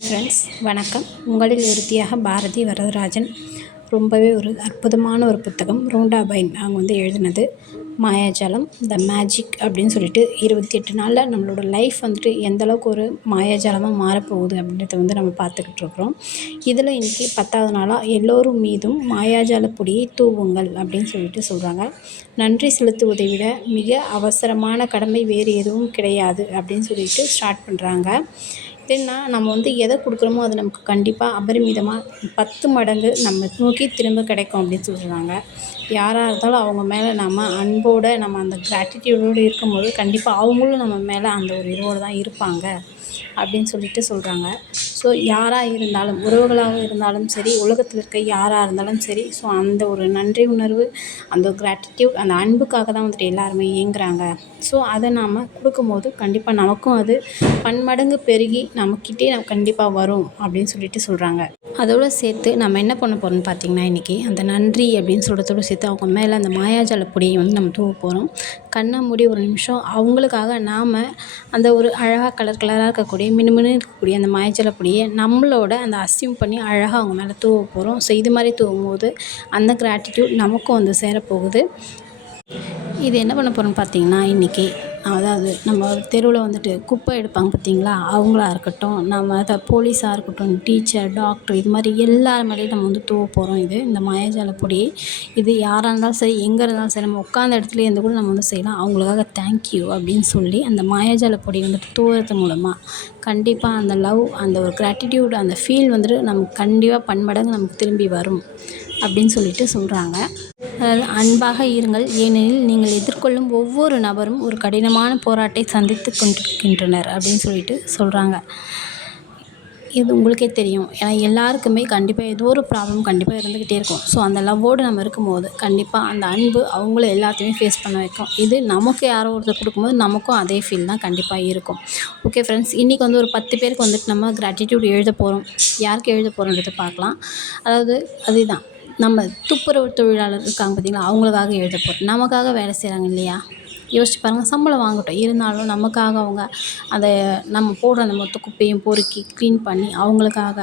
Friends வணக்கம். உங்களில் ஒருத்தியாக பாரதி வரதராஜன். ரொம்பவே ஒரு அற்புதமான ஒரு புத்தகம். ரோண்டா பைன் அவங்க வந்து எழுதினது. மாயாஜாலம் த மேஜிக் அப்படின்னு சொல்லிட்டு இருபத்தி எட்டு நாளில் நம்மளோட லைஃப் வந்துட்டு எந்தளவுக்கு ஒரு மாயாஜாலமாக மாறப்போகுது அப்படின்றத வந்து நம்ம பார்த்துக்கிட்டு இருக்கிறோம். இதில் இன்றைக்கி பத்தாவது நாளாக எல்லோரும் மீதும் மாயாஜால பொடியை தூவுங்கள் அப்படின்னு சொல்லிட்டு சொல்கிறாங்க நன்றி செலுத்துவதை விட மிக அவசரமான கடமை வேறு எதுவும் கிடையாது அப்படின்னு சொல்லிட்டு ஸ்டார்ட் பண்ணுறாங்க எப்படின்னா நம்ம வந்து எதை கொடுக்குறோமோ அது நமக்கு கண்டிப்பாக அபரிமிதமாக பத்து மடங்கு நம்ம நோக்கி திரும்ப கிடைக்கும் அப்படின்னு சொல்கிறாங்க யாராக இருந்தாலும் அவங்க மேலே நம்ம அன்போடு நம்ம அந்த கிராட்டிடியூடோடு இருக்கும்போது கண்டிப்பாக அவங்களும் நம்ம மேலே அந்த ஒரு இதுவோடு தான் இருப்பாங்க அப்படின்னு சொல்லிட்டு சொல்கிறாங்க ஸோ யாராக இருந்தாலும் உறவுகளாக இருந்தாலும் சரி உலகத்தில் இருக்க யாராக இருந்தாலும் சரி ஸோ அந்த ஒரு நன்றி உணர்வு அந்த கிராட்டிடியூட் அந்த அன்புக்காக தான் வந்துட்டு எல்லாருமே ஏங்குறாங்க ஸோ அதை நாம் கொடுக்கும்போது கண்டிப்பாக நமக்கும் அது பன்மடங்கு பெருகி நம்மக்கிட்டே நம்ம கண்டிப்பாக வரும் அப்படின்னு சொல்லிட்டு சொல்கிறாங்க அதோடு சேர்த்து நம்ம என்ன பண்ண போகிறோம்னு பார்த்திங்கன்னா இன்றைக்கி அந்த நன்றி அப்படின்னு சொல்கிறதோடு சேர்த்து அவங்க மேலே அந்த மாயாஜால பொடியை வந்து நம்ம தூவ போகிறோம் கண்ணை மூடி ஒரு நிமிஷம் அவங்களுக்காக நாம் அந்த ஒரு அழகாக கலர் கலராக இருக்கக்கூடிய மினுமினு இருக்கக்கூடிய அந்த மாயாஜால பொடியை நம்மளோட அந்த அஸ்யூம் பண்ணி அழகாக அவங்க மேலே தூவ போகிறோம் ஸோ இது மாதிரி தூவும் போது அந்த கிராட்டிடியூட் நமக்கும் வந்து சேரப்போகுது. இது என்ன பண்ண போகிறோம்னு பார்த்தீங்கன்னா இன்றைக்கி அதாவது நம்ம தெருவில் வந்துட்டு குப்பை எடுப்பாங்க பார்த்தீங்களா? அவங்களா இருக்கட்டும் நம்ம அதை போலீஸாக இருக்கட்டும் டீச்சர் டாக்டர் இது மாதிரி எல்லார் மேலேயும் நம்ம வந்து தூவ போகிறோம் இது. இந்த மாயாஜால பொடி இது யாராக இருந்தாலும் சரி எங்கே இருந்தாலும் சரி நம்ம உட்காந்த இடத்துல இருந்து கூட நம்ம வந்து செய்யலாம். அவங்களுக்காக தேங்க்யூ அப்படின்னு சொல்லி அந்த மாயாஜால பொடி வந்துட்டு தூவுறது மூலமாக கண்டிப்பாக அந்த லவ் அந்த ஒரு கிராட்டிடியூட் அந்த ஃபீல் வந்துட்டு நமக்கு கண்டிப்பாக பன்மடங்கு நமக்கு திரும்பி வரும் அப்படின்னு சொல்லிட்டு சொல்கிறாங்க அன்பாக இருங்கள். ஏனெனில் நீங்கள் எதிர்கொள்ளும் ஒவ்வொரு நபரும் ஒரு கடினமான போராட்டத்தை சந்தித்து கொண்டிருக்கின்றனர் அப்படின்னு சொல்லிட்டு சொல்கிறாங்க இது உங்களுக்கே தெரியும். ஏன்னா எல்லாருக்குமே கண்டிப்பாக ஏதோ ஒரு ப்ராப்ளம் கண்டிப்பாக இருந்துக்கிட்டே இருக்கும். ஸோ அந்த லவ்வோடு நம்ம இருக்கும்போது கண்டிப்பாக அந்த அன்பு அவங்கள எல்லாத்தையுமே ஃபேஸ் பண்ண வைக்கும். இது நமக்கு யாரோ ஒருத்தர் கொடுக்கும்போது நமக்கும் அதே ஃபீல் தான் கண்டிப்பாக இருக்கும். ஓகே ஃப்ரெண்ட்ஸ் இன்றைக்கி வந்து ஒரு பத்து பேருக்கு வந்துட்டு நம்ம கிராட்டிடியூட் எழுத போகிறோம் யாருக்கு எழுத போகிறோன்றதை பார்க்கலாம். அதாவது அதுதான். நம்ம துப்புரவு தொழிலாளர் இருக்காங்க பார்த்தீங்களா? அவங்களுக்காக எழுத போகிறோம் நமக்காக வேலை செய்கிறாங்க இல்லையா? யோசிச்சு பாருங்கள் சம்பளம் வாங்கட்டும். இருந்தாலும் நமக்காக அவங்க அதை நம்ம போடுற அந்த மொத்த குப்பையும் பொறுக்கி க்ளீன் பண்ணி அவங்களுக்காக.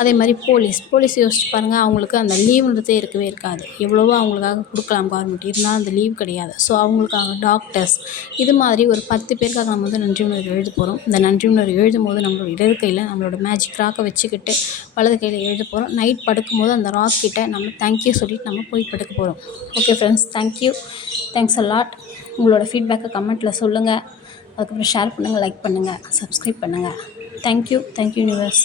அதே மாதிரி போலீஸ் போலீஸ் யோசிச்சு பாருங்கள் அவங்களுக்கு அந்த லீவுன்றதே இருக்கவே இருக்காது. எவ்வளவோ அவங்களுக்காக கொடுக்கலாம் கவர்மெண்ட் இருந்தாலும் அந்த லீவ் கிடையாது. ஸோ அவங்களுக்காக டாக்டர்ஸ் இது மாதிரி ஒரு பத்து பேருக்காக நம்ம வந்து நன்றி உணர்வு எழுத போகிறோம் இந்த நன்றி உணர்வு எழுதும் போது நம்மளோட இடது கையில் நம்மளோட மேஜிக் ராக்கை வச்சுக்கிட்டு வலது கையில் எழுத போகிறோம் நைட் படுக்கும்போது அந்த ராக் கிட்ட நம்ம தேங்க்யூ சொல்லிட்டு நம்ம போய் படுக்க போகிறோம் okay friends thank you thanks a lot உங்களோட ஃபீட்பேக்கை கமெண்ட்டில் சொல்லுங்கள் அதுக்கப்புறம் ஷேர் பண்ணுங்கள் லைக் பண்ணுங்கள் சப்ஸ்கிரைப் பண்ணுங்கள் தேங்க்யூ தேங்க்யூ யூனிவர்ஸ்